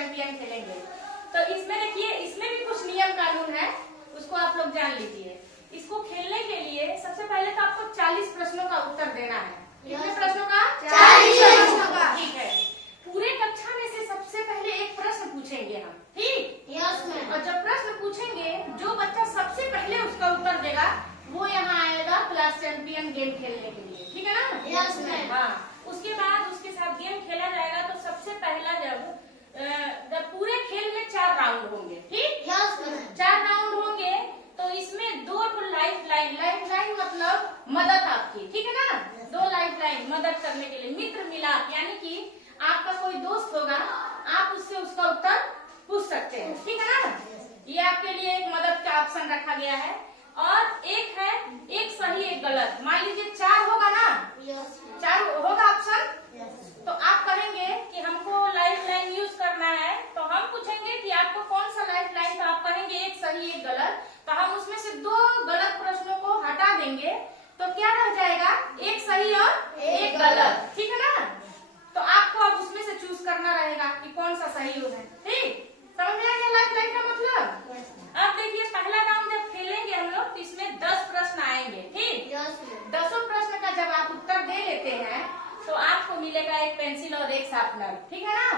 Champion खेलेंगे। तो इसमें देखिए, इसमें भी कुछ नियम कानून है, उसको आप लोग जान लीजिए। इसको खेलने के लिए सबसे पहले तो आपको 40 प्रश्नों का उत्तर देना है। कितने प्रश्नों का? 40 प्रश्नों का। ठीक है। पूरे कक्षा में से सबसे पहले एक प्रश्न पूछेंगे हम, ठीक? Yes ma'am. और जब प्रश्न पूछेंगे, जो बच्चा सबसे पहले उसका उत्तर देगा वो यहाँ आएगा क्लास चैंपियन गेम खेलने के लिए, ठीक है ना? Yes ma'am. हाँ, उसके बाद उसके साथ गेम खेला जाएगा। तो सबसे पहला जब पूरे खेल में 4 राउंड होंगे, ठीक? Yes ma'am. 4 राउंड होंगे तो इसमें 2 लाइफ लाइन मतलब मदद आपकी, ठीक है ना? 2 लाइफ लाइन मदद करने के लिए, मित्र मिलाप, यानी कि आपका कोई दोस्त होगा, आप उससे उसका उत्तर पूछ सकते हैं, ठीक है ना? ये आपके लिए एक मदद का ऑप्शन रखा गया है। और एक है एक सही एक गलत। मान लीजिए 4 होगा ना, 4 होगा ऑप्शन, तो आप कहेंगे कि हमको लाइफ लाइन यूज करना है, तो हम पूछेंगे कि आपको कौन सा लाइफ लाइन, तो आप कहेंगे एक सही एक गलत। तो हम उसमें से 2 गलत प्रश्नों को हटा देंगे, तो क्या रह जाएगा? एक सही और एक गलत, ठीक है ना? तो आपको अब उसमें से चूज करना रहेगा कि कौन सा सही है, ठीक? समझ में आ गया लाइफ लाइन का मतलब? अब देखिए, पहला राउंड जब खेलेंगे हम लोग, तो इसमें 10 प्रश्न आएंगे, ठीक? 10 प्रश्न का जब आप उत्तर दे लेते हैं तो आपको मिलेगा एक पेंसिल और एक शार्पनर, ठीक है ना?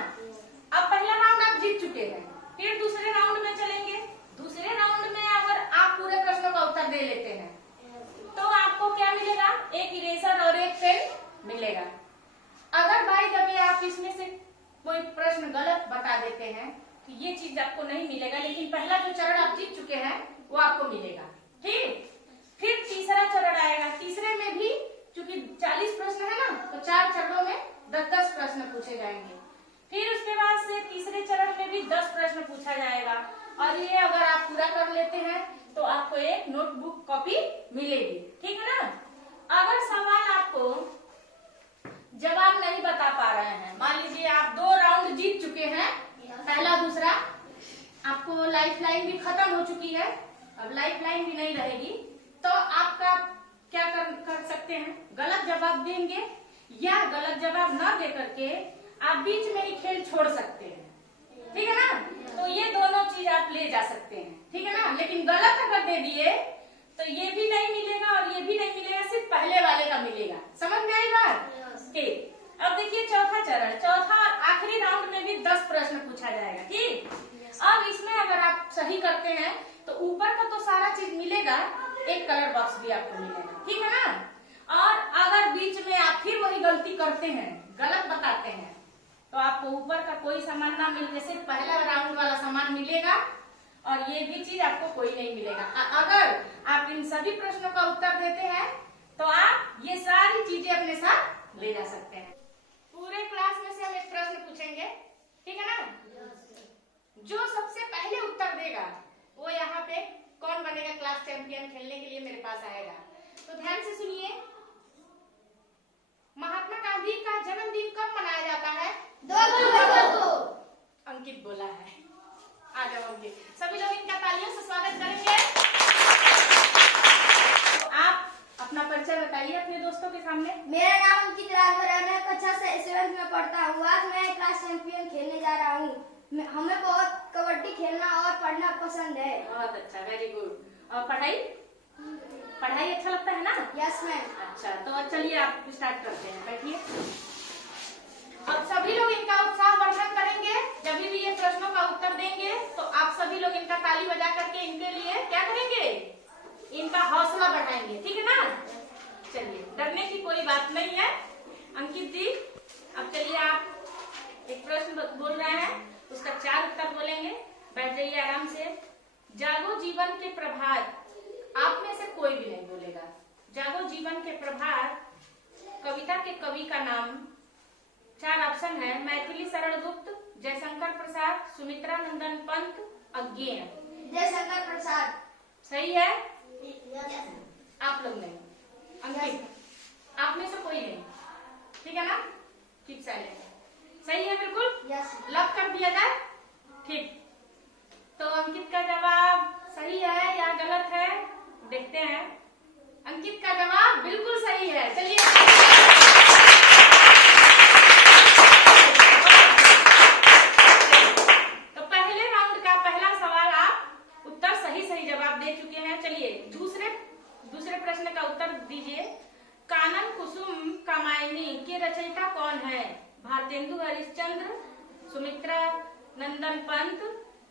अब पहला राउंड आप जीत चुके हैं, फिर दूसरे राउंड में चलेंगे। दूसरे राउंड में अगर आप पूरे प्रश्नों का उत्तर दे लेते हैं तो आपको क्या मिलेगा? एक इरेजर और एक पेन मिलेगा। अगर बाई द वे आप इसमें से कोई प्रश्न गलत बता देते हैं तो ये चीज आपको नहीं मिलेगा, लेकिन पहला जो चरण आप जीत चुके हैं वो आपको मिलेगा, ठीक? फिर तीसरा चरण आएगा। तीसरे में भी चूंकि 40 प्रश्न है ना, तो 4 चरणों में 10-10 प्रश्न पूछे जाएंगे। फिर उसके बाद से तीसरे चरण में भी 10 प्रश्न पूछा जाएगा, और ये अगर आप पूरा कर लेते हैं तो आपको एक नोटबुक कॉपी मिलेगी, ठीक है ना? अगर सवाल आपको जवाब नहीं बता पा रहे हैं, मान लीजिए आप 2 राउंड जीत चुके हैं, पहला दूसरा, आपको लाइफ लाइन भी खत्म हो चुकी है, अब लाइफ लाइन भी नहीं रहेगी, तो आपका क्या कर सकते हैं? गलत जवाब देंगे, या गलत जवाब न दे करके आप बीच में ही खेल छोड़ सकते हैं, ठीक है ना? तो ये दोनों चीज आप ले जा सकते हैं, ठीक है ना? लेकिन गलत अगर दे दिए तो ये भी नहीं मिलेगा और ये भी नहीं मिलेगा, सिर्फ पहले वाले का मिलेगा। समझ में आई बात? ठीक। अब देखिए चौथा चरण, चौथा और आखिरी राउंड में भी 10 प्रश्न पूछा जाएगा, ठीक? अब इसमें अगर आप सही करते हैं तो ऊपर का तो सारा चीज मिलेगा, एक कलर बॉक्स भी आपको मिलेगा, ठीक है ना? और अगर बीच में आप फिर वही गलती करते हैं, गलत बताते हैं, तो आपको ऊपर का कोई सामान ना मिलने से पहला राउंड वाला सामान मिलेगा, और ये भी चीज आपको कोई नहीं मिलेगा। अगर आप इन सभी प्रश्नों का उत्तर देते हैं तो आप ये सारी चीजें अपने साथ ले जा सकते हैं। पूरे क्लास में से हम एक प्रश्न पूछेंगे, ठीक है ना? जो सबसे पहले उत्तर देगा वो यहाँ पे कौन बनेगा क्लास चैंपियन खेलने के लिए मेरे पास आएगा। तो ध्यान से सुनिए, महात्मा गांधी का जन्मदिन कब मनाया जाता है? 2 अक्टूबर को। अंकित बोला है, आ जाओ अंकित। सभी लोग इनका तालियों से स्वागत करेंगे। तो आप अपना परिचय बताइए अपने दोस्तों के सामने। मेरा नाम अंकित राजभर है, मैं कक्षा 7वीं में पढ़ता हूँ। आज मैं क्लास चैंपियन खेलने जा रहा हूँ। हमें बहुत कबड्डी खेलना और पढ़ना पसंद है। बहुत अच्छा, वेरी गुड। और पढ़ाई अच्छा लगता है ना? Yes ma'am. अच्छा, तो चलिए आप स्टार्ट करते हैं, बैठिए। अब सभी लोग इनका उत्साह वर्धन करेंगे, जब भी ये प्रश्नों का उत्तर देंगे तो आप सभी लोग इनका ताली बजा करके इनके लिए क्या करेंगे? इनका हौसला बढ़ाएंगे, ठीक है ना? चलिए, डरने की कोई बात नहीं है। अंकित जी, अब चलिए आप एक प्रश्न बोल रहे हैं, उसका 4 उत्तर बोलेंगे। बैठ जाइए आराम से। जागो जीवन के प्रभात, आप में से कोई भी नहीं बोलेगा। जागो जीवन के प्रभात कविता के कवि का नाम। 4 ऑप्शन है, मैथिली शरण गुप्त, जयशंकर प्रसाद, सुमित्रा नंदन पंत, अज्ञेय। जयशंकर प्रसाद। सही है? यस। आप लोग नहीं, अंकित आप में से कोई नहीं, ठीक है ना? ठीक, सही है बिल्कुल। यस। लॉक कर दिया जाए, ठीक। तो अंकित का जवाब सही है या गलत है, देखते हैं। अंकित का जवाब बिल्कुल सही है। चलिए रचयिता कौन है? भारतेंदु हरिश्चंद्र, सुमित्रा नंदन पंत,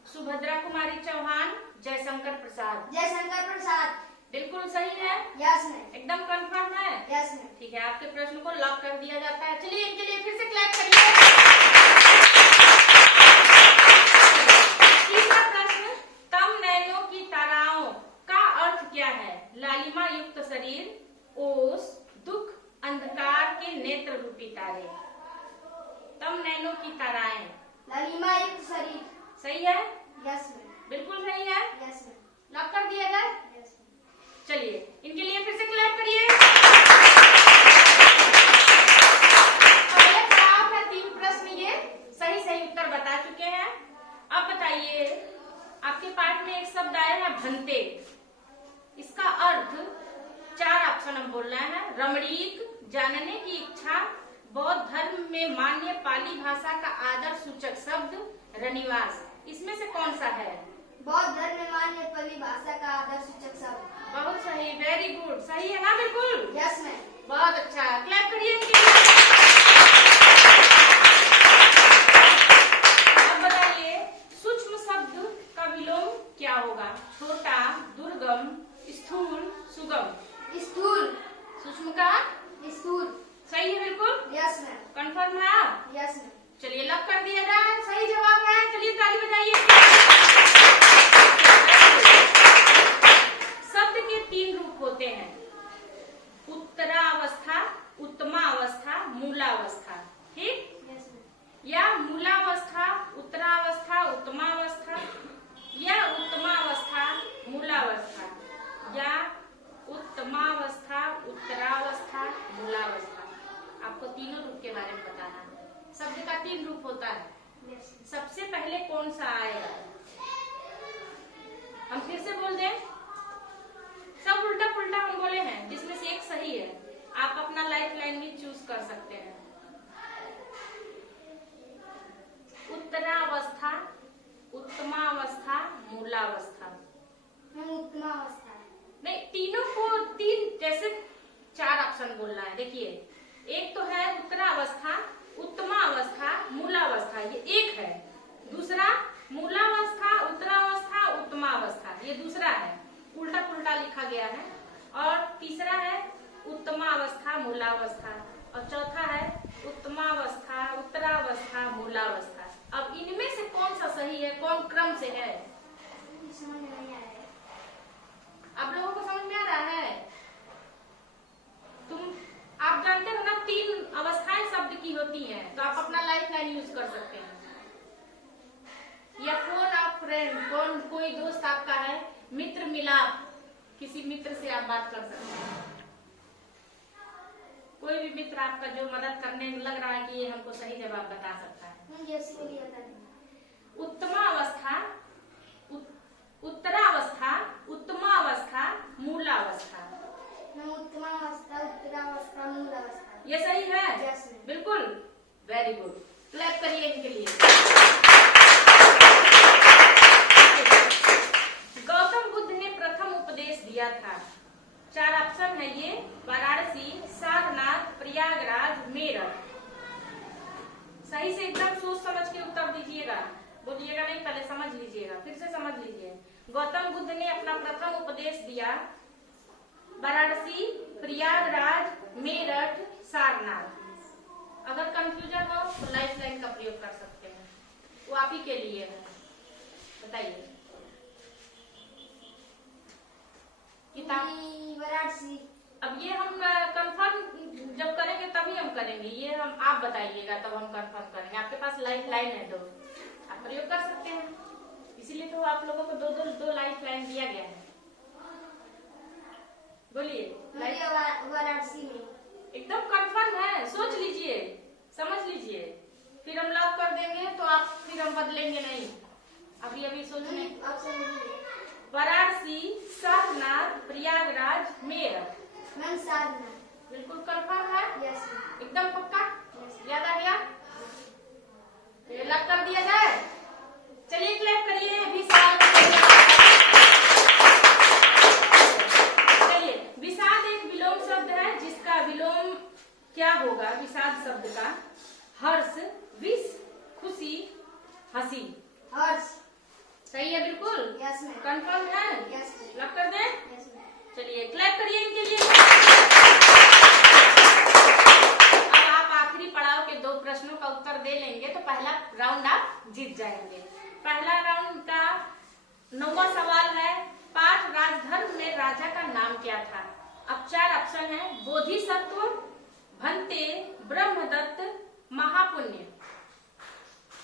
सुभद्रा कुमारी चौहान, जयशंकर प्रसाद। जयशंकर प्रसाद। बिल्कुल सही है। Yes ma'am. एकदम कंफर्म है। Yes ma'am. ठीक है, आपके प्रश्न को लॉक कर दिया जाता है। चलिए इनके लिए फिर से क्लैप करिए। तीसरा प्रश्न, तम नैनों की ताराओं का अर्थ क्या है? लालिमा युक्त शरीर, ओस, दुख, अंधकार के नेत्र रूपी तारे। तम नैनों की ताराएं। लालिमा युक्त शरीर। सही है। Yes ma'am. बिल्कुल सही है। Yes ma'am. लॉक कर दिया जाए। Yes ma'am. चलिए इनके लिए फिर से क्लैप करिए। पहले खराब है 3 प्रश्न, ये सही उत्तर बता चुके हैं। अब बताइए, आपके पाठ में एक शब्द आया है भन्ते। इसका अर्थ 4 ऑप्शन हम बोल रहे हैं। रमणीक, जानने की इच्छा, बौद्ध धर्म में मान्य पाली भाषा का आदर सूचक शब्द, रनिवास। इसमें से कौन सा है? बौद्ध धर्म में मान्य पाली भाषा का आदर सूचक शब्द। बहुत सही, वेरी गुड। सही है ना? बिल्कुल। Yes ma'am. बहुत अच्छा, क्लैप करिए इनके लिए। अब बताइए, सूक्ष्म शब्द का विलोम क्या होगा? छोटा, दुर्गम, स्थूल, सुगम। स्थूल। सूक्ष्म का स्थूल। सही है। बिल्कुल यस मैम। कंफर्म है आप? Yes ma'am. चलिए लॉक कर दिया जाए। सही जवाब है। चलिए ताली बजाइए। शब्द के 3 रूप होते हैं, उत्तरावस्था, उत्तमावस्था, मूलावस्था। ठीक? Yes ma'am. या मूलावस्था, उत्तरावस्था, उत्तमावस्था, या उत्तमावस्था, मूलावस्था, या उत्तमावस्था, उत्तरावस्था, मूलावस्था। आपको तीनों रूप के बारे में बताना है। शब्द का 3 रूप होता है। यस। सबसे पहले कौन सा आएगा? हम फिर से बोल दें, सब उल्टा पुल्टा हम बोले हैं, जिसमें से एक सही है। आप अपना लाइफ लाइन भी चूज कर सकते हैं। उत्तरावस्था, उत्तमावस्था, मूलावस्था। उत्तमावस्था। नहीं, तीनों को 3 जैसे 4 ऑप्शन बोलना है। देखिए, एक तो है उत्तरावस्था, उत्तमावस्था, मूलावस्था, ये एक है। दूसरा मूलावस्था, उत्तरावस्था, उत्तमावस्था, ये दूसरा है। उल्टा पुल्टा लिखा गया है। और तीसरा है उत्तमावस्था, मूलावस्था, और चौथा है उत्तमावस्था, उत्तरावस्था, मूलावस्था। अब इनमें से कौन सा सही है, कौन क्रम से है? समझ में नहीं आया। आप लोगों को समझ में आ रहा है? आप जानते हो ना, 3 अवस्थाएं शब्द की होती हैं, तो आप अपना लाइफ लाइन यूज कर सकते हैं। या फोन आप फ्रेंड, कोई दोस्त आपका है, मित्र मिलाप, किसी मित्र से आप बात कर सकते हैं। कोई भी मित्र आपका जो मदद करने लग रहा है कि ये हमको सही जवाब बता सकता है। उत्तमावस्था, उत्तरावस्था, उत्तमावस्था, मूलावस्था। उत्तमावस्था, उत्तरावस्था, मूलावस्था। ये सही है। Yes ma'am. बिल्कुल, वेरी गुड। क्लैप करिए इनके लिए। गौतम बुद्ध ने प्रथम उपदेश दिया था। 4 ऑप्शन है ये, वाराणसी, सारनाथ, प्रयागराज, मेरठ। सही से एकदम सोच समझ के उत्तर दीजिएगा, बोलिएगा नहीं, पहले समझ लीजिएगा, फिर से समझ लीजिए। गौतम बुद्ध ने अपना प्रथम उपदेश दिया वाराणसी, प्रयागराज, मेरठ, सारनाथ। अगर कंफ्यूजन हो तो लाइफ लाइन का प्रयोग कर सकते हैं, वो आप ही के लिए है। बताइए। किताब वाराणसी। अब ये हम कंफर्म जब करेंगे तभी हम करेंगे, ये हम आप बताइएगा तब हम कंफर्म करेंगे। आपके पास लाइफ लाइन है 2, आप प्रयोग कर सकते हैं। इसीलिए तो आप लोगों को दो लाइफ लाइन दिया गया है। बोलिए। वाराणसी में। एकदम कंफर्म है? सोच लीजिए, समझ लीजिए, फिर हम लॉक कर देंगे तो आप फिर हम बदलेंगे नहीं। अभी सोचने। वाराणसी, सारनाथ, प्रयागराज, मेरठ। मैम सारनाथ। बिल्कुल कंफर्म है? यस। एकदम पक्का? याद आ गया? लॉक कर दिया जाए। चलिए क्लैप करिए। चलिए, विषाद एक विलोम शब्द है, जिसका विलोम क्या होगा? विषाद शब्द का हर्ष, विष, खुशी, हंसी। हर्ष। सही है बिल्कुल? Yes ma'am. कंफर्म है? Yes ma'am. लॉक कर दें? Yes ma'am. चलिए क्लैप करिए इनके लिए। अब आप आखिरी पड़ाव के 2 प्रश्नों का उत्तर दे लेंगे तो पहला राउंड आप जीत जाएंगे। पहला राउंड का 9वां सवाल है, पाठ राजधर्म में राजा का नाम क्या था? अब 4 ऑप्शन है, बोधिसत्व, भंते, ब्रह्मदत्त, महापुण्य।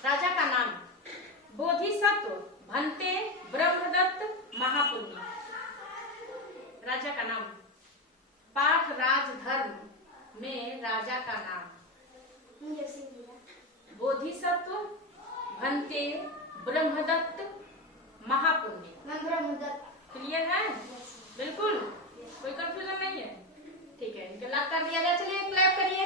राजा का नाम बोधिसत्व, भंते, ब्रह्मदत्त, महापुण्य। राजा का नाम, पाठ राजधर्म में राजा का नाम बोधिसत्व, भंते, ब्रह्मदत्त, महापुण्य। ब्रह्मदत्त। क्लियर है? बिल्कुल, कोई कंफ्यूजन नहीं है? ठीक है, इनके लॉक कर दिया गया। चलिए क्लैप करिए।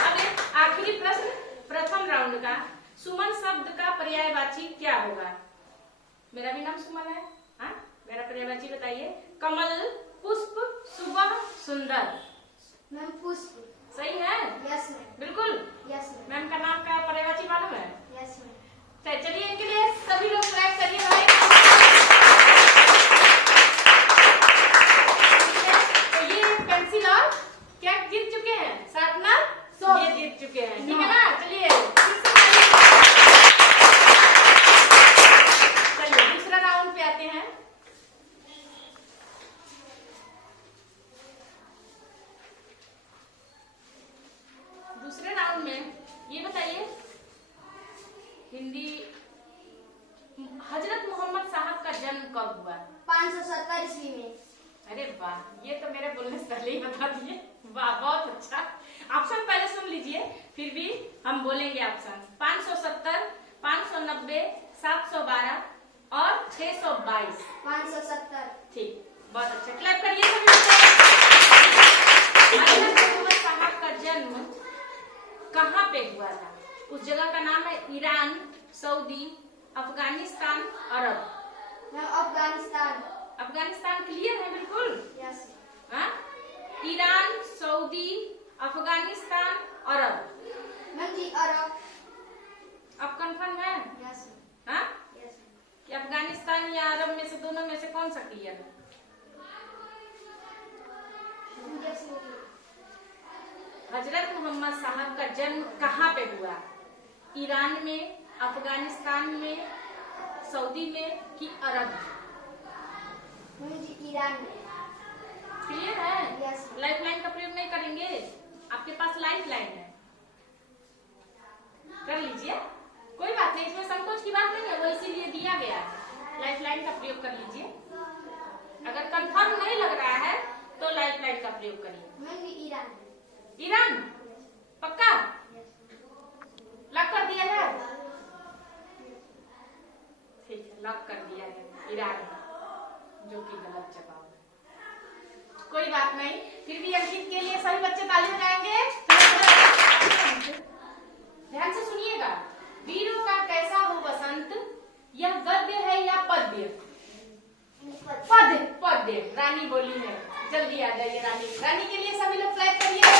अब एक आखिरी प्रश्न प्रथम राउंड का, सुमन शब्द का पर्यायवाची क्या होगा? मेरा भी नाम सुमन है। हाँ, मेरा पर्यायवाची बताइए। कमल, पुष्प, सुबह, सुंदर। मैम पुष्प। सही है? Yes ma'am. बिल्कुल। Yes ma'am. मैम का नाम का पर्यायवाची मालूम है? Yes ma'am. चलिए इनके लिए सभी लोग क्लैप करिए भाई। तो ये पेंसिल और क्या जीत चुके हैं? शार्पनर ये जीत चुके हैं। ठीक है ना? चलिए दूसरा राउंड पे आते हैं। दूसरे राउंड में ये बताइए, हिंदी हजरत मोहम्मद साहब का जन्म कब हुआ? 570 ईस्वी में। अरे वाह, ये तो मेरे बोलने से पहले ही बता दिए। वाह, बहुत अच्छा। ऑप्शन पहले सुन लीजिए, फिर भी हम बोलेंगे ऑप्शन। 570, 590, 712 और 622। 570। ठीक, बहुत अच्छा। क्लैप करिए सभी। हजरत मोहम्मद साहब का जन्म कहाँ पे हुआ था? उस जगह का नाम है ईरान, सऊदी, अफगानिस्तान, अरब। अफगानिस्तान। अफगानिस्तान क्लियर है? बिल्कुल। यस। हाँ? ईरान, सऊदी, अफगानिस्तान, अरब। मैम जी अरब। अब कंफर्म है? यस। हाँ? यस। कि अफगानिस्तान या अरब में से दोनों में से कौन सा क्लियर है? हजरत मोहम्मद साहब का जन्म कहाँ पे हुआ? ईरान में, अफगानिस्तान में, सऊदी में कि अरब में? ईरान में। क्लियर है? यस। लाइफ लाइन का प्रयोग नहीं करेंगे? आपके पास लाइफ लाइन है, कर लीजिए, कोई बात नहीं, इसमें संकोच की बात नहीं है, वो इसीलिए दिया गया है। लाइफ लाइन का प्रयोग कर लीजिए। अगर कंफर्म नहीं लग रहा है तो लाइफ लाइन का प्रयोग करिए। ईरान। ईरान पक्का? लॉक कर दिया है? ठीक है, लॉक कर दिया है ईरान, जो कि गलत जवाब है। कोई बात नहीं, फिर भी अंकित के लिए सभी बच्चे ताली बजाएंगे। ध्यान से सुनिएगा। वीरों का कैसा हो बसंत, यह गद्य है या पद्य? पद्य। पद्य। रानी बोली है, जल्दी आ जाइए रानी। रानी के लिए सभी लोग क्लैप करिए।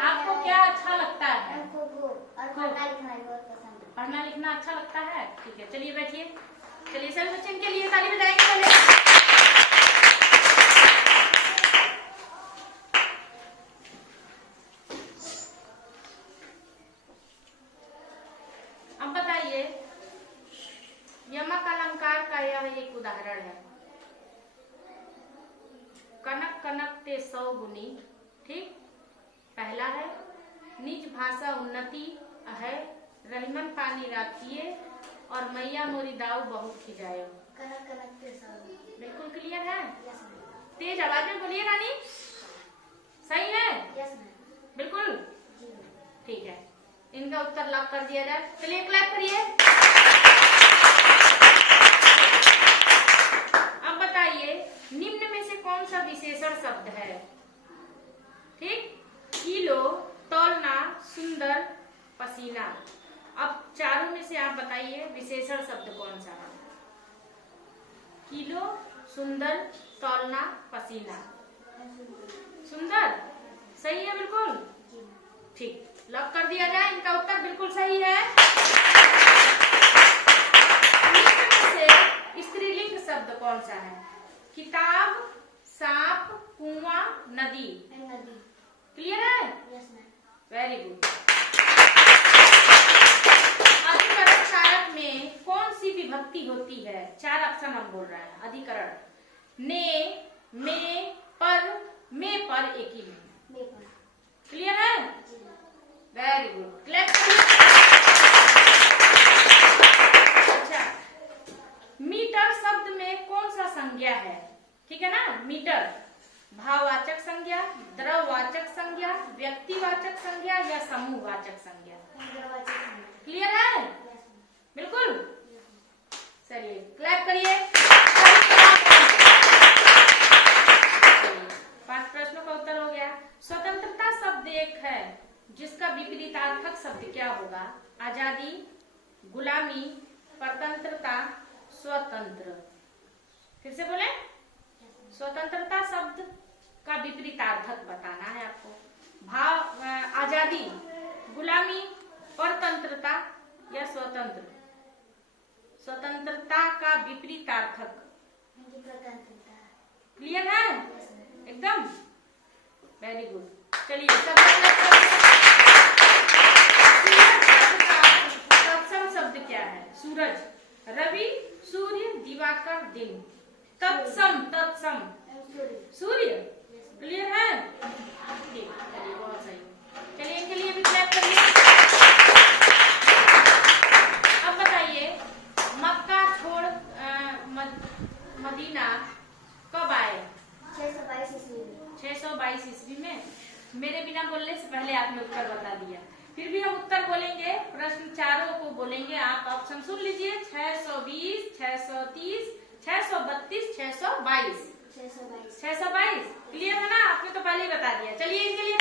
आपको क्या अच्छा लगता है? पढ़ना लिखना अच्छा लगता है? ठीक है, चलिए बैठिए। चलिए सभी बच्चे इनके लिए ताली बजाएंगे पहले। अब बताइए, यमक अलंकार का यह एक उदाहरण है। कनक कनक ते 100 गुनी। ठीक, पहला है निज भाषा उन्नति है, रहीमन पानी राखिए और मैया मोरी दाऊ बहुत खिजायो। कनक कनक ते 100। बिल्कुल क्लियर है? तेज आवाज में बोलिए रानी। सही है? यस। बिल्कुल ठीक है, इनका उत्तर लॉक कर दिया जाए। चलिए क्लैप करिए। अब बताइए, निम्न में से कौन सा विशेषण शब्द है? ठीक, किलो, तौलना, सुंदर, पसीना। अब चारों में से आप बताइए विशेषण शब्द कौन सा है? किलो, सुंदर, तौलना, पसीना। सुंदर, सही है बिल्कुल। ठीक, लॉक कर दिया जाए। इनका उत्तर बिल्कुल सही है। से स्त्रीलिंग शब्द कौन सा है? किताब, सांप, कुआं, नदी। क्लियर है? Very good. अधिकरण कारक में कौन सी विभक्ति होती है? 4 ऑप्शन हम बोल रहे हैं। अधिकरण ने, में, पर, में पर, एक ही में। क्लियर है? Very good. अच्छा, मीटर शब्द में कौन सा संज्ञा है? ठीक है ना? मीटर भाववाचक संज्ञा, द्रववाचक संज्ञा, व्यक्तिवाचक संज्ञा या समूहवाचक संज्ञा? क्लियर है? बिल्कुल। चलिए क्लैप करिए। 5 प्रश्नों का उत्तर हो गया। स्वतंत्रता शब्द एक है जिसका विपरीतार्थक शब्द क्या होगा? आजादी, गुलामी, परतंत्रता, स्वतंत्र। फिर से बोले। स्वतंत्रता शब्द का विपरीतार्थक बताना है आपको। आजादी, गुलामी, परतंत्रता या स्वतंत्र? स्वतंत्रता का विपरीतार्थक। क्लियर है? एकदम वेरी गुड। चलिए तत्सम शब्द क्या है? सूरज, रवि, सूर्य, दिवाकर, दिन। तत्सम, तत्सम सूर्य। क्लियर है? ठीक, चलिए बहुत सही। चलिए इनके लिए भी क्लैप करिए। अब बताइए, मक्का छोड़ मदीना कब आए? 622 ईस्वी में। मेरे बिना बोलने से पहले आपने उत्तर बता दिया। फिर भी हम उत्तर बोलेंगे, प्रश्न चारों को बोलेंगे। आप ऑप्शन सुन लीजिए। 620, 630, 632, 622। 622 क्लियर है ना? आपने तो पहले ही बता दिया। चलिए इनके लिए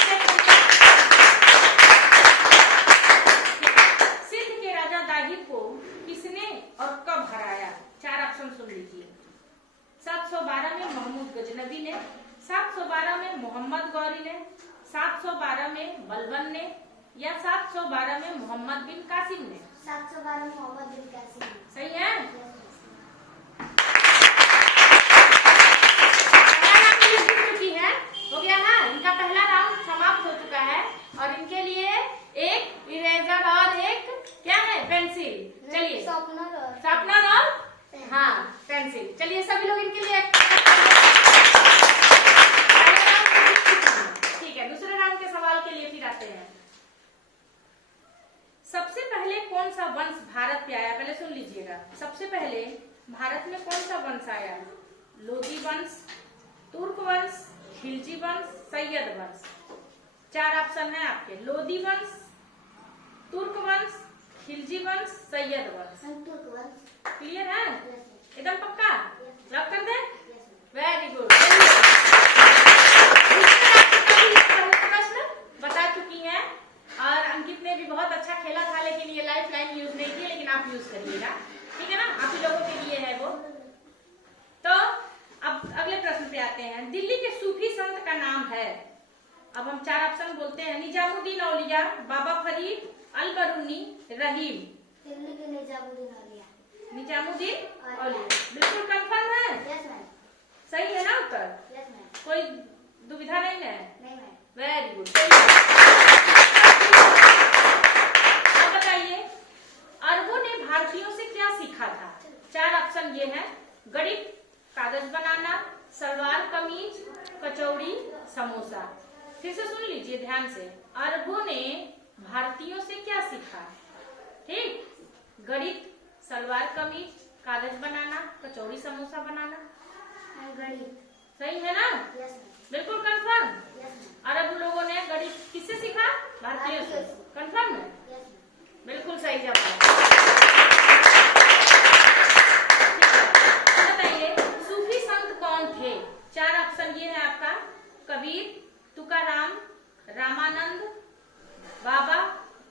सिंध के राजा दाहिर को किसने और कब हराया? 4 ऑप्शन सुन लीजिए। 712 में महमूद गजनबी ने, 712 में मोहम्मद गौरी ने, 712 में बलबन ने या 712 में मोहम्मद बिन कासिम ने? 712 मोहम्मद बिन कासिम। सही है? हो गया ना? इनका पहला राउंड समाप्त हो चुका है और इनके लिए एक इरेजर और एक क्या है? पेंसिल। चलिए शार्पनर और हाँ पेंसिल। चलिए सभी लोग इनके लिए ठीक है। दूसरे राउंड के सवाल के लिए फिर आते हैं। सबसे पहले कौन सा वंश भारत पे आया? पहले सुन लीजिएगा। सबसे पहले भारत में कौन सा वंश आया? लोधी वंश, तुर्क वंश, खिलजी वंश, सैयद वंश। 4 ऑप्शन है आपके। लोधी वंश, तुर्क वंश, खिलजी वंश, सैयद वंश। क्लियर है? एकदम पक्का? लॉक कर दे। Very good. प्रश्न बता चुकी हैं और अंकित ने भी बहुत अच्छा खेला था, लेकिन ये लाइफ लाइन यूज नहीं की, लेकिन आप यूज करिएगा। ठीक है ना? आप ही लोगों के लिए है वो। तो अब अगले प्रश्न पे आते हैं। दिल्ली के सूफी संत का नाम है? अब हम 4 ऑप्शन बोलते हैं। निजामुद्दीन औलिया, बाबा फरीद, अलबरूनी, रहीम। दिल्ली के निजामुद्दीन औलिया। निजामुद्दीन औलिया बिल्कुल कंफर्म है? Yes ma'am. सही है ना उत्तर? Yes ma'am. कोई दुविधा नहीं है? नहीं मैम। Very good. अब बताइए, अरबों ने भारतीयों से क्या सीखा था? 4 ऑप्शन ये है। गणित, कागज बनाना, सलवार कमीज, कचौड़ी, समोसा। फिर से सुन लीजिए ध्यान से। अरबों ने भारतीयों से क्या सीखा? ठीक, गणित, सलवार कमीज, कागज बनाना, कचौड़ी समोसा बनाना। गणित। सही है ना? यस बिल्कुल कंफर्म। यस। अरब लोगों ने गणित किससे सीखा? भारतीयों से। कंफर्म है? बिल्कुल सही जवाब। बताइए, सूफी संत कौन थे? 4 ऑप्शन ये है आपका। कबीर, तुकाराम, रामानंद, बाबा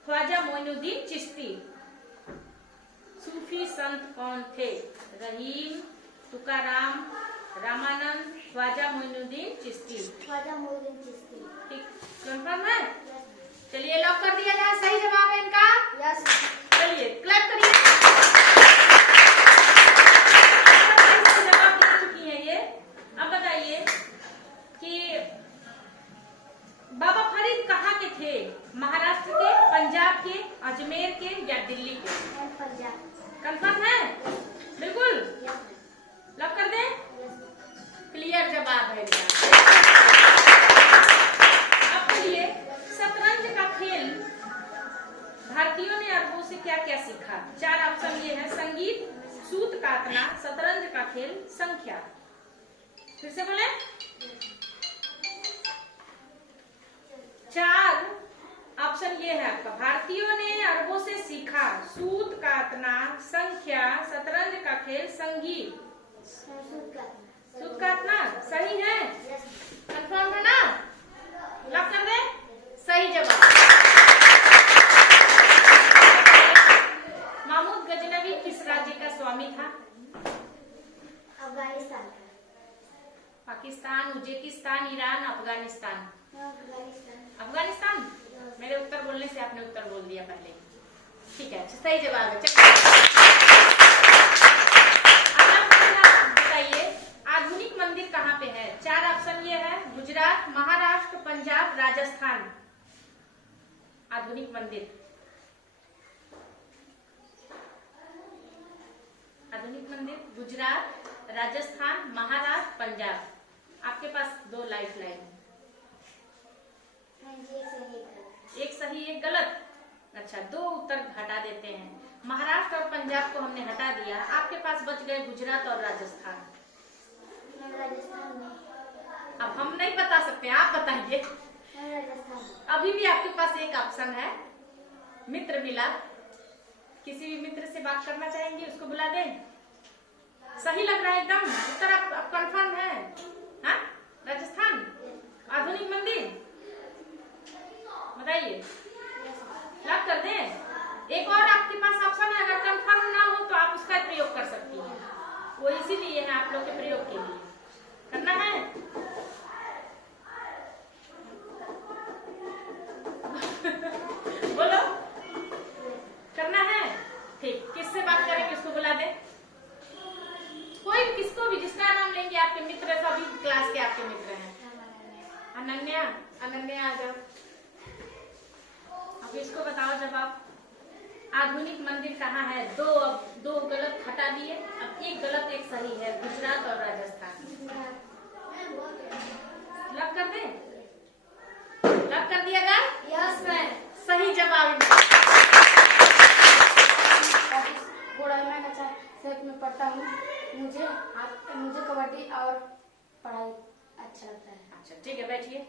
ख्वाजा मोइनुद्दीन चिश्ती। सूफी संत कौन थे? रहीम, तुकाराम, रामानंद, ख्वाजा मोइनुद्दीन चिश्ती। ख्वाजा मोइनुद्दीन चिश्ती। ठीक, कंफर्म है? चलिए लॉक कर दिया जाए। सही जवाब है इनका। यस। चलिए क्लैप करिए। जवाब दे चुकी है ये। अब बताइए कि बाबा फरीद कहाँ के थे? महाराष्ट्र के, पंजाब के, अजमेर के या दिल्ली के? पंजाब। कंफर्म है? बिल्कुल लॉक कर दें। क्लियर जवाब है इनका। अब चलिए, शतरंज का खेल भारतीयों ने अरबों से क्या क्या सीखा? 4 ऑप्शन ये है। संगीत, सूत काटना, शतरंज का खेल, संख्या। फिर से बोले। 4 ऑप्शन ये है आपका। भारतीयों ने अरबों से सीखा सूत काटना, संख्या, शतरंज का खेल, संगीत। सूत काटना सही है? कंफर्म है ना? लॉक कर दे। सही जवाब। महमूद गजनवी किस राज्य का स्वामी था? अफगानिस्तान। Pakistan, Uzbekistan, Iran, Afghanistan. अफगानिस्तान। मेरे उत्तर बोलने से आपने उत्तर बोल दिया पहले। ठीक है, सही जवाब है। बताइए आधुनिक मंदिर कहाँ पे है? 4 ऑप्शन ये है। गुजरात, महाराष्ट्र, पंजाब, राजस्थान। आधुनिक मंदिर, आधुनिक मंदिर गुजरात, राजस्थान, महाराष्ट्र, पंजाब। आपके पास 2 लाइफ लाइन। एक सही एक गलत। अच्छा, 2 उत्तर हटा देते हैं। महाराष्ट्र और पंजाब को हमने हटा दिया। आपके पास बच गए गुजरात और राजस्थान। अब हम नहीं बता सकते, आप बताइए। अभी भी आपके पास एक ऑप्शन है। मित्र मिला, किसी भी मित्र से बात करना चाहेंगे, उसको बुला दें। सही लग रहा है एकदम उत्तर। आप कंफर्म है? हाँ, राजस्थान आधुनिक मंदिर बताइए। लॉक कर दें। एक और आपके पास ऑप्शन है, अगर कंफर्म ना हो तो आप उसका प्रयोग कर सकती हैं। वो इसीलिए है आप लोग के प्रयोग के लिए। करना है? बोलो, करना है? ठीक, किससे बात करेंगे उसको बुला दे। कोई किसको भी, जिसका नाम लेंगे आपके मित्र, सभी क्लास के आपके मित्र हैं। अनन्या, अनन्या आ जाओ। अब इसको बताओ जवाब। आधुनिक मंदिर कहाँ है? 2 गलत हटा दिए। अब एक गलत एक सही है। गुजरात और राजस्थान। लॉक कर दे। लॉक कर दिया गया? Yes ma'am. सही जवाब। मैं कक्षा 7 में पढ़ता हूँ। मुझे कबड्डी और पढ़ाई अच्छा लगता है। अच्छा ठीक है, बैठिए।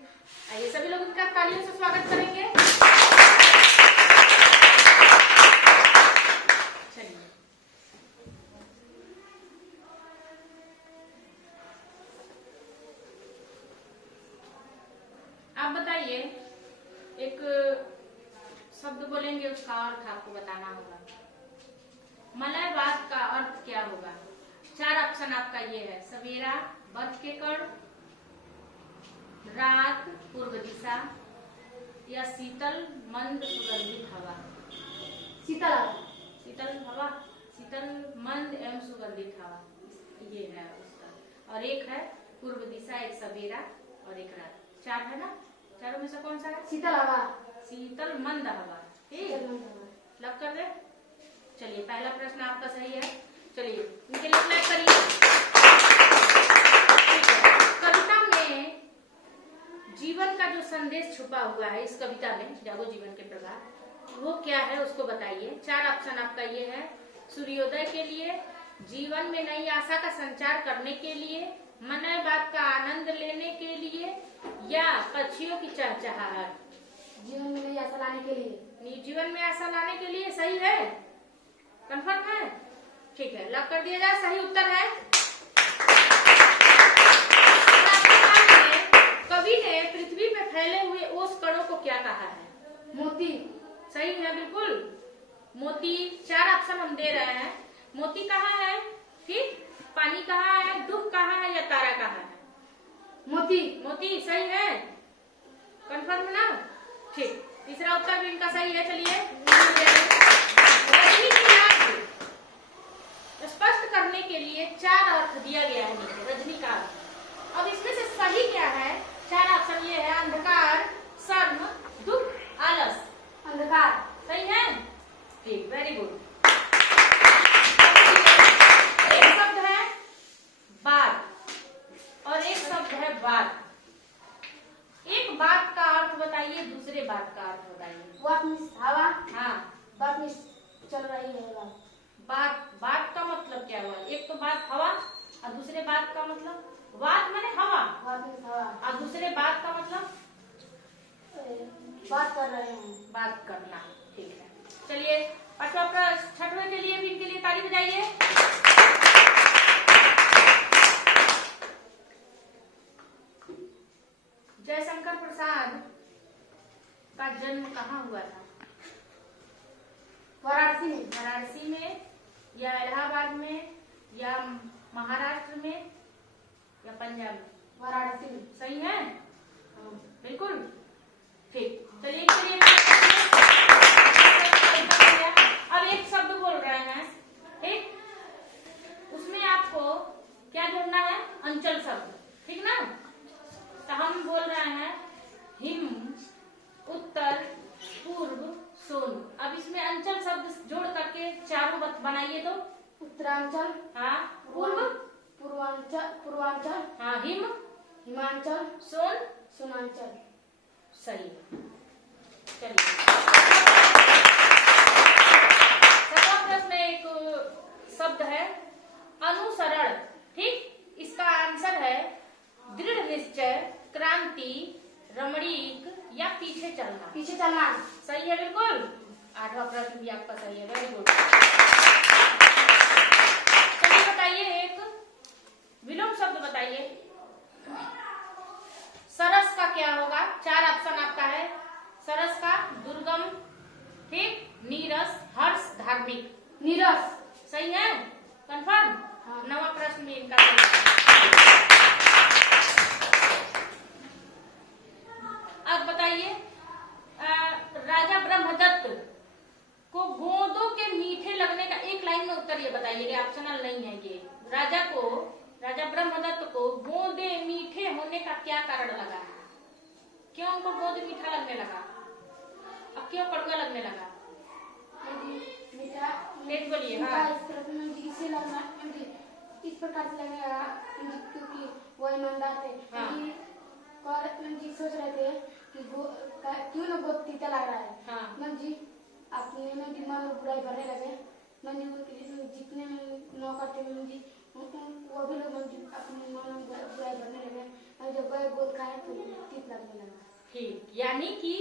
आइए सभी लोग उनका तालियों से स्वागत करेंगे। चलिए, आप बताइए। एक शब्द बोलेंगे, उसका अर्थ आपको बताना होगा। मलयवाद का अर्थ क्या होगा? 4 ऑप्शन आपका ये है। सवेरा, बर्फ के कण, रात, पूर्व दिशा या शीतल मंद सुगंधित हवा। शीतल हवा। शीतल हवा, शीतल मंद एवं सुगंधित हवा, ये है उसका। और एक है पूर्व दिशा, एक सवेरा और एक रात। 4 है ना? चारों में से कौन सा है? शीतल हवा। शीतल मंद हवा। ठीक, लॉक कर दे। चलिए, पहला प्रश्न आपका सही है। चलिए इनके लिए क्लैप करिए। कविता में जीवन का जो संदेश छुपा हुआ है, इस कविता में जागो जीवन के प्रभात, वो क्या है उसको बताइए। 4 ऑप्शन आपका ये है। सूर्योदय के लिए, जीवन में नई आशा का संचार करने के लिए, मनयवाद का आनंद लेने के लिए या पक्षियों की चहचहाहट। जीवन में नई आशा लाने के लिए। जीवन में आशा लाने के लिए सही है? कंफर्म है? ठीक है, लॉक कर दिया जाए। सही उत्तर है। कवि ने पृथ्वी पे फैले हुए ओस कणों को क्या कहा है? मोती। सही है, बिल्कुल मोती। 4 ऑप्शन हम दे रहे हैं। मोती कहाँ है? ठीक, पानी कहाँ है, दुख कहाँ है या तारा कहाँ है? मोती। मोती सही है, कंफर्म है ना? ठीक, तीसरा उत्तर भी इनका सही है। चलिए, रजनी की नाक स्पष्ट करने के लिए 4 अर्थ दिया गया है नीचे, रजनी का अर्थ। अब इसमें से सही क्या है? 4 ऑप्शन ये है, अंधकार, शर्म, दुख, आलस। अंधकार सही है, ठीक, वेरी गुड। एक शब्द है बात और एक शब्द है बात। एक बात का अर्थ बताइए, दूसरे बात का अर्थ बताइए। बात मीन्स हवा, हाँ, बात मीन्स चल रही है। बात, बात का मतलब क्या हुआ? एक तो बात हवा और दूसरे बात का मतलब बात माने हवा, बात मीन्स हवा और दूसरे बात का मतलब बात कर रहे हैं, बात करना। ठीक है, चलिए पांचवा प्रश्न, छठवें के लिए भी इनके लिए ताली बजाइए। जयशंकर प्रसाद का जन्म कहाँ हुआ था? वाराणसी में। वाराणसी में या इलाहाबाद में या महाराष्ट्र में या पंजाब में? वाराणसी में। सही है, बिल्कुल ठीक। चलिए, अब एक शब्द बोल रहे हैं, ठीक, उसमें आपको क्या जोड़ना है? अंचल शब्द, ठीक ना? तो हम बोल रहे हैं हिम, उत्तर, पूर्व, सोन। अब इसमें अंचल शब्द जोड़ करके चारों बनाइए तो। उत्तरांचल, हाँ, पूर्व, पूर्वांचल, पूर्वांचल, हाँ, हिम, हिमांचल, सोन, सोनांचल। सही है। चलिए, छठवां प्रश्न एक शब्द है अनुसरण, ठीक, इसका आंसर है दृढ़ निश्चय, क्रांति, रमणीक या पीछे चलना। पीछे चलना। सही है, बिल्कुल। 8वां प्रश्न भी आपका सही है, वेरी गुड। चलिए बताइए, एक विलोम शब्द बताइए। सरस का क्या होगा? 4 ऑप्शन आपका है। सरस का दुर्गम, ठीक, नीरस, हर्ष, धार्मिक। नीरस। सही है, कंफर्म? हाँ। 9वां प्रश्न भी इनका सही है। अब बताइए, राजा ब्रह्मदत्त को गोदों के मीठे लगने का एक लाइन में उत्तर ये बताइए, ऑप्शनल नहीं है ये। राजा ब्रह्मदत्त को गोदे मीठे होने का क्या कारण लगा? क्यों उनको गोद मीठा लगने लगा? अब क्यों कड़वा लगने लगा? तेज बोलिए। हाँ, इस प्रकार से लगने लगा क्योंकि वो ईमानदार थे। सोच रहे थे कि क्यों ना गोद तीता लग रहा है। हाँ, मंजी अपने मंजी मन में बुराई भरने लगे। मंजी जितने नौकर थे मंजी वो भी लोग मंजी अपने मन में बुराई भरने लगे। और जब वह गोद खाए तो तीत लगने लगा। ठीक, यानी कि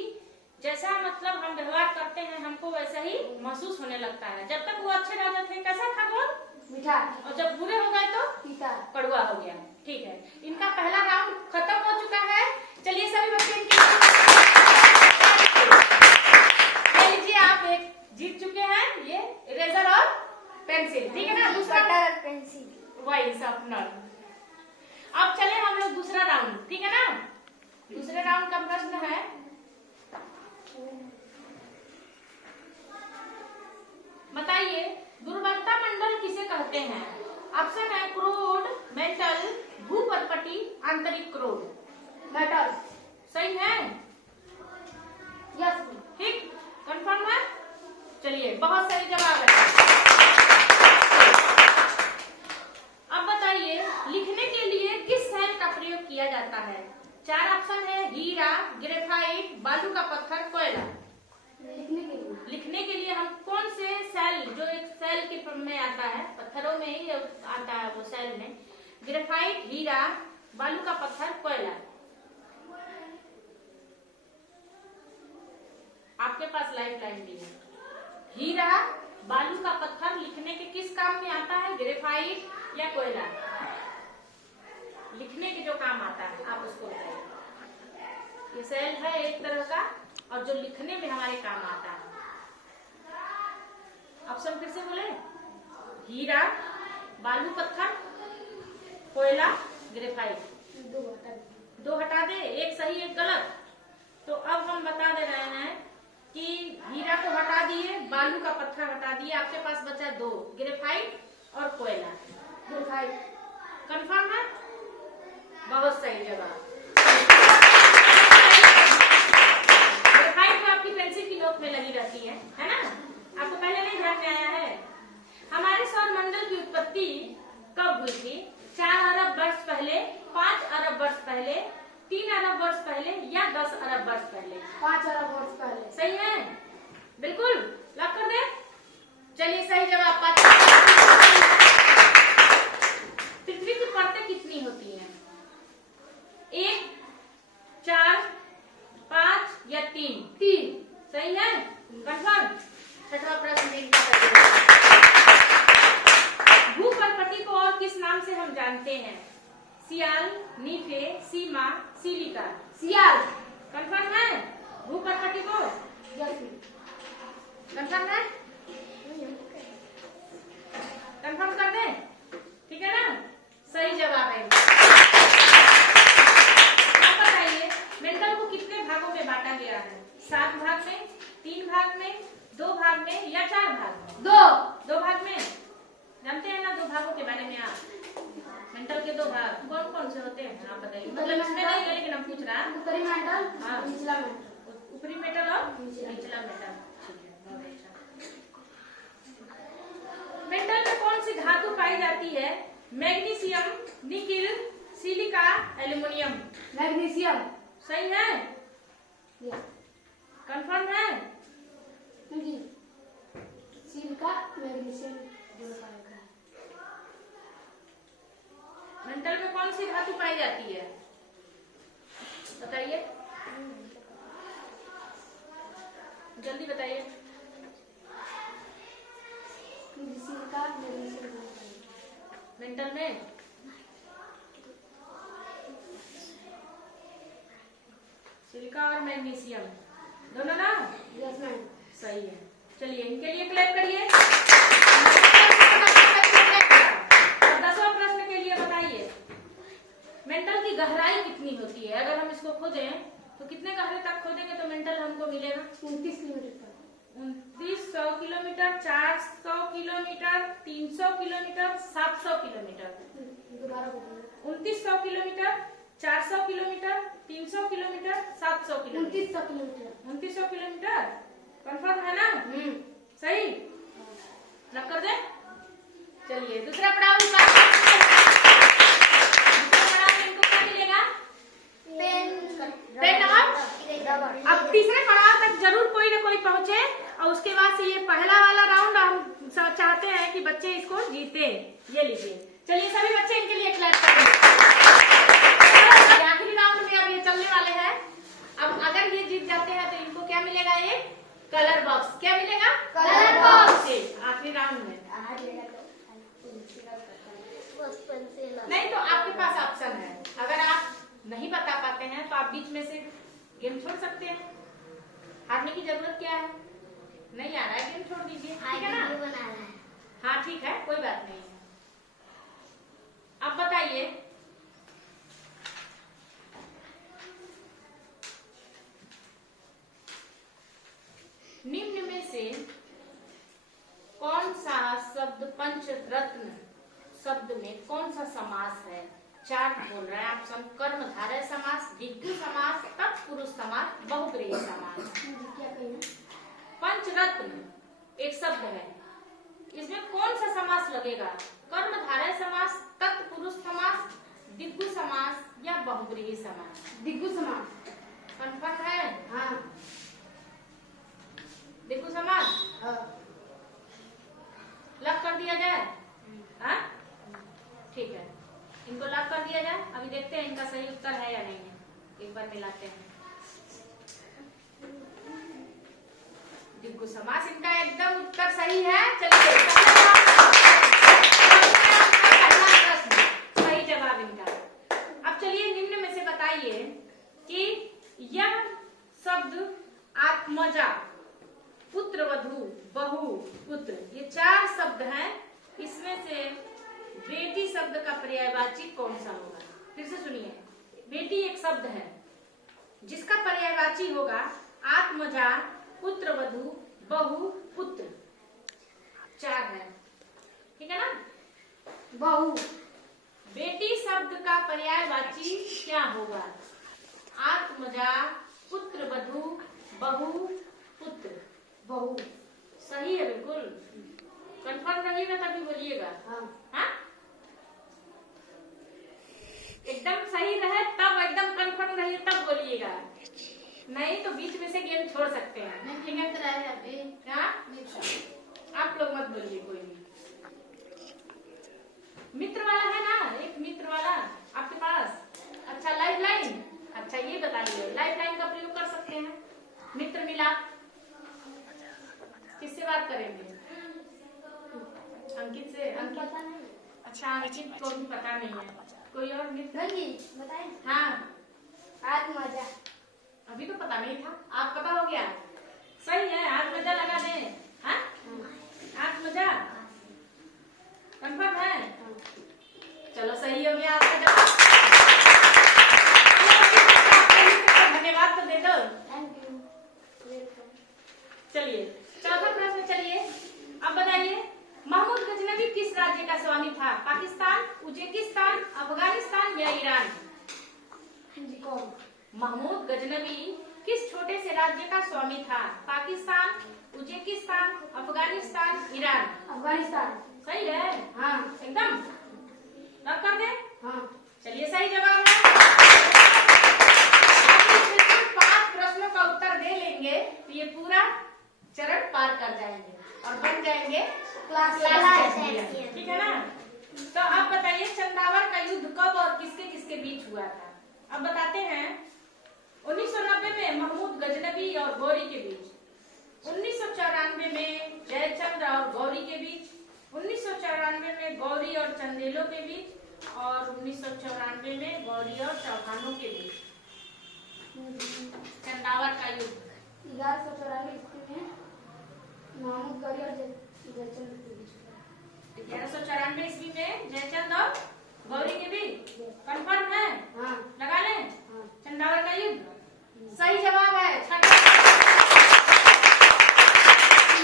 जैसा मतलब हम व्यवहार करते हैं हमको वैसा ही महसूस होने लगता है। जब तक वो अच्छे राजा थे कैसा था गोद? मीठा, और जब बुरे हो गए तो तीता, कड़वा हो गया। ठीक है, इनका पहला राउंड खत्म हो चुका है। चलिए सभी बच्चे इनके लीजिए, आप एक जीत चुके हैं, ये इरेजर और पेंसिल, ठीक है ना? दूसरा पेंसिल, वही शार्पनर। अब चले हम लोग दूसरा राउंड, ठीक है ना? दूसरे राउंड का प्रश्न है, बताइए गुणवत्ता मंडल किसे कहते हैं? ऑप्शन है क्रोड, मेटल, भूपरपटी, आंतरिक क्रोड। मेटल। सही है, यस, ठीक, कंफर्म है? चलिए, बहुत सही जवाब है। अब बताइए लिखने के लिए किस सेल का प्रयोग किया जाता है? 4 ऑप्शन है, हीरा, ग्रेफाइट, बालू का पत्थर, कोयला। लिखने के लिए हम कौन से सेल, जो एक सेल के में आता है, पत्थरों में ही आता है वो सेल में, ग्रेफाइट, हीरा, बालू का पत्थर, कोयला। आपके पास लाइफ लाइन भी है। हीरा, बालू का पत्थर लिखने के किस काम में आता है? ग्रेफाइट या कोयला? लिखने के जो काम आता है आप उसको बताइए। ये सेल है एक तरह का, और जो लिखने में हमारे काम आता है। ऑप्शन फिर से बोले, हीरा, बालू पत्थर, कोयला, ग्रेफाइट। दो हटा दे, एक सही एक गलत। तो अब हम बता दे रहे हैं कि हीरा को हटा दिए, बालू का पत्थर हटा दिए, आपके पास बचा दो, ग्रेफाइट और कोयला। ग्रेफाइट। कंफर्म है? बहुत सही जवाब। ग्रेफाइट तो आपकी पेंसिल की नोक में लगी रहती है ना? आपको पहले नहीं ध्यान में आया है? हमारे सौर मंडल की उत्पत्ति कब हुई थी? 4 अरब वर्ष पहले, 5 अरब वर्ष पहले, 3 अरब वर्ष पहले या 10 अरब वर्ष पहले? 5 अरब वर्ष पहले। सही है? बिल्कुल लॉक कर दे। चलिए सही जवाब। पृथ्वी की परतें कितनी होती हैं? 1, 4, 5 या 3? 3। सही है? कंफर्म। छठवां प्रश्न भूपर्पटी को और किस नाम से हम जानते हैं? सियाल, नीफे, सीमा, सिलिका? सियाल। कंफर्म है? भूपर्पटी को कंफर्म है? कंफर्म कर दे? ठीक है ना? सही जवाब है। अब बताइए मेंटल को कितने भागों में बांटा गया है? 7 भाग में, 3 भाग में, 2 भाग में या 4 भाग में? 2 भाग में। जानते हैं ना 2 भागों के बारे में आप? मेंटल के 2 भाग कौन कौन से होते हैं आप बताइए। मतलब इसमें नहीं है लेकिन हम पूछ रहा है। ऊपरी मेंटल, हाँ। निचला मेंटल। ऊपरी मेटल और निचला मेटल। ठीक है, बहुत अच्छा। मेटल में कौन सी धातु पाई जाती है? Magnesium, nickel, silica, aluminium? Magnesium. सही है? कंफर्म है? सिलिका, मैग्नीशियम दोनों पाया है। मेटल में कौन सी धातु पाई जाती है? बताइए, जल्दी बताइए। सिलिका, मैग्नीशियम दोनों पाया है। मेटल में सिलिका और मैग्नीशियम दोनों ना? Yes ma'am. सही है। चलिए इनके लिए क्लैप करिए। 10वां प्रश्न के लिए बताइए मेंटल की गहराई कितनी होती है? अगर हम इसको खोदें तो कितने गहरे तक खोदेंगे तो मेंटल हमको मिलेगा? 29 किलोमीटर तक। 2900 किलोमीटर, 400 किलोमीटर, 300 किलोमीटर, 700 किलोमीटर? दोबारा बोलिए। 2900 kilometre, 400 kilometre, 300 kilometre, 700 kilometre? 2900 kilometre. 2900 kilometre. Confirm है ना? सही लग कर दे। चलिए दूसरा पड़ाव इनको क्या मिलेगा? पेन और अब तीसरे पड़ाव तक जरूर कोई ना कोई पहुंचे और उसके बाद से ये पहला वाला राउंड हम चाहते हैं कि बच्चे इसको जीते। ये लीजिए। चलिए सभी बच्चे इनके लिए क्लैप करें। आखिरी राउंड में अब ये चलने वाले हैं। अब अगर ये जीत जाते हैं तो इनको क्या मिलेगा? एक कलर बॉक्स। क्या मिलेगा? Colour box. आखिरी राउंड में नहीं तो आपके पास ऑप्शन है। अगर आप नहीं बता पाते हैं तो आप बीच में से गेम छोड़ सकते हैं। हारने की जरूरत क्या है? नहीं आ रहा है गेम छोड़ दीजिए। ठीक है ना? हाँ ठीक है, कोई बात नहीं है। अब बताइए निम्न में से कौन सा शब्द पंचरत्न शब्द में कौन सा समास है? 4 बोल रहा है ऑप्शन। कर्मधारय समास, द्विगु समास, तत्पुरुष समास, बहुब्रीहि समास। क्या कहिए? पंचरत्न एक शब्द है, इसमें कौन सा समास लगेगा? कर्मधारय समास, तत्पुरुष समास, द्विगु समास या बहुब्रीहि समास? द्विगु समास। कंफर्म है? हाँ। द्विगु समास लॉक कर दिया जाए? हाँ ठीक है, इनको लॉक कर दिया जाए। अभी देखते हैं इनका सही उत्तर है या नहीं है। एक बार मिलाते हैं। द्विगु समास इनका एकदम उत्तर सही है। चलिए सही जवाब इनका। अब चलिए निम्न में से बताइए कि यह शब्द आत्मजा, पुत्र वधू, बहु पुत्र, ये 4 शब्द हैं। इसमें से बेटी शब्द का पर्यायवाची कौन सा होगा? फिर से सुनिए। बेटी एक शब्द है जिसका पर्यायवाची होगा आत्मजा, पुत्र वधु, बहु, पुत्र। 4 है, ठीक है ना। बहू। बेटी शब्द का पर्यायवाची क्या होगा? आत्मजा, पुत्र वधु, बहु, पुत्र। बहू। सही है, बिल्कुल। कंफर्म रहिएगा तभी बोलिएगा। हाँ? एकदम सही रहे तब, एकदम कंफर्म रहिए तब बोलिएगा, नहीं तो बीच में से गेम छोड़ सकते हैं। हाँ? आप लोग मत बोलिए कोई भी। मित्र वाला है ना, एक मित्र वाला आपके पास? अच्छा, लाइफ लाइन। अच्छा, ये बता दीजिए, लाइफ लाइन का प्रयोग कर सकते हैं। मित्र मिलाप किससे बात करेंगे? अंकित से। अंकित पता नहीं। अच्छा, अंकित को भी पता नहीं है। कोई और मित्र बताए? हाँ, आत्मजा। अभी तो पता नहीं था, आप पता हो गया। सही है, आत्मजा लगा दें। हाँ, आत्मजा कंफर्म है। चलो, सही हो गया आपका जवाब। धन्यवाद तो दे दो। Thank you. चलिए, चौथा प्रश्न। चलिए, अब बताइए, महमूद गजनवी किस राज्य का स्वामी था? पाकिस्तान, उज्बेकिस्तान, अफगानिस्तान या ईरान? कौन? महमूद गजनवी किस छोटे से राज्य का स्वामी था? Pakistan, Uzbekistan, Afghanistan, Iran? अफगानिस्तान। सही है। हाँ, एकदम लॉक कर दे। हाँ। चलिए, सही जवाब है। 5 प्रश्नों का उत्तर दे लेंगे तो ये पूरा चरण पार कर जाएंगे और बन जाएंगे क्लास चैंपियन, ठीक है ना। तो अब बताइए, चंदावर का युद्ध कब और किसके किसके बीच हुआ था? अब बताते हैं। 1990 में महमूद गजनवी और गौरी के बीच, 1994 में जयचंद और गौरी के बीच, 1994 में गौरी और चंदेलों के बीच, और 1994 में गौरी और चौहानों के बीच चंदावर का युद्ध। 1194 ईस्वी में महमूद गौरी और जयचंद के बीच। 1194 ईस्वी में जयचंद और गौरी के बीच। कंफर्म है? हाँ। लगा लें? हाँ। चंदावर का युद्ध सही जवाब है। छठा।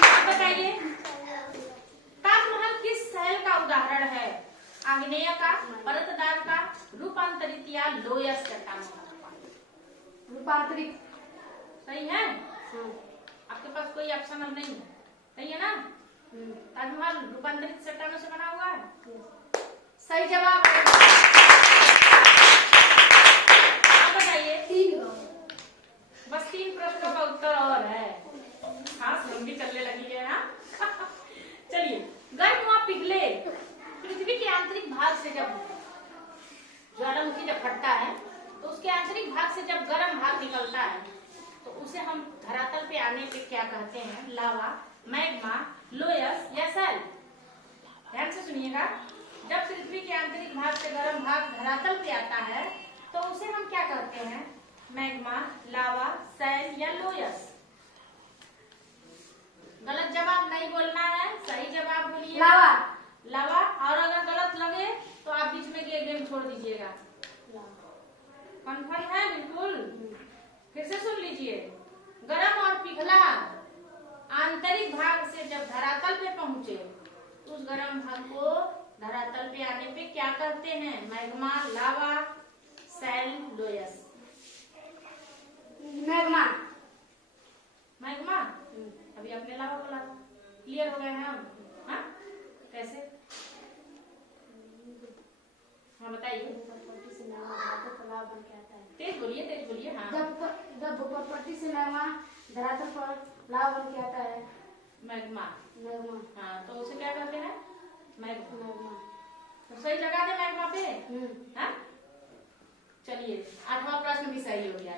अब बताइए, ताजमहल किस शैल का उदाहरण है? आग्नेय का, परतदार का, रूपांतरित या लोयस चट्टानों का? रूपांतरित। सही है। हाँ। आपके पास कोई ऑप्शन अब नहीं है, सही है ना। ताजमहल रूपांतरित चट्टानों से बना हुआ है। सही जवाब है। अब बताइए, 3 बस 3 प्रश्नों का उत्तर और है। खास लंबी चलने लगी है। हाँ? चलिए, गर्म व पिघले पृथ्वी के आंतरिक भाग से जब ज्वालामुखी जब फटता है तो उसके आंतरिक भाग से जब गर्म भाग निकलता है तो उसे हम धरातल पे आने पे क्या कहते हैं? लावा, मैग्मा, लोयस या शैल? ध्यान से सुनिएगा। जब पृथ्वी के आंतरिक भाग से गर्म भाग धरातल पे आता है तो उसे हम क्या कहते हैं? मैग्मा, लावा, शैल या लोयस? गलत जवाब नहीं बोलना है, सही जवाब बोलिए। लावा। लावा। और अगर गलत लगे तो आप बीच में गेम छोड़ दीजिएगा। कंफर्म है? बिल्कुल। फिर से सुन लीजिए, गर्म और पिघला आंतरिक भाग से जब धरातल पे पहुंचे उस गर्म भाग को धरातल पे आने पे क्या कहते हैं? मैग्मा, लावा, शैल, लोयस? मैग्मा। मैग्मा। अभी आपने लावा बोला, क्लियर हो गए हैं हम? हाँ? कैसे? हाँ, बताइए। तेज बोलिए, तेज बोलिए। हाँ। जब भूपटपट्टी से मैग्मा धरातल पर लावा बन के आता है। मैग्मा। मैग्मा। हाँ, तो उसे क्या कहते हैं? मैग्मा। मैग्मा। तो सही लगा दे मैग्मा पे। हाँ? चलिए, 8वां प्रश्न भी सही हो गया।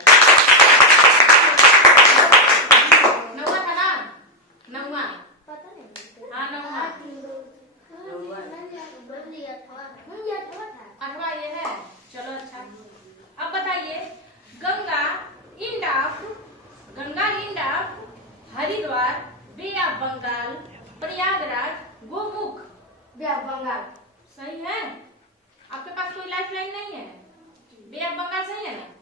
9वां था ना? 9वां। पता नहीं। हाँ, 9वां। 8वां ये है। चलो, अच्छा। अब बताइए, गंगा, इंडाफ, Haridwar, bay of Bengal, Prayagraj, Gomukh? Bay of Bengal. सही है। आपके पास कोई लाइफ लाइन नहीं है? बे ऑफ बंगाल सही है ना?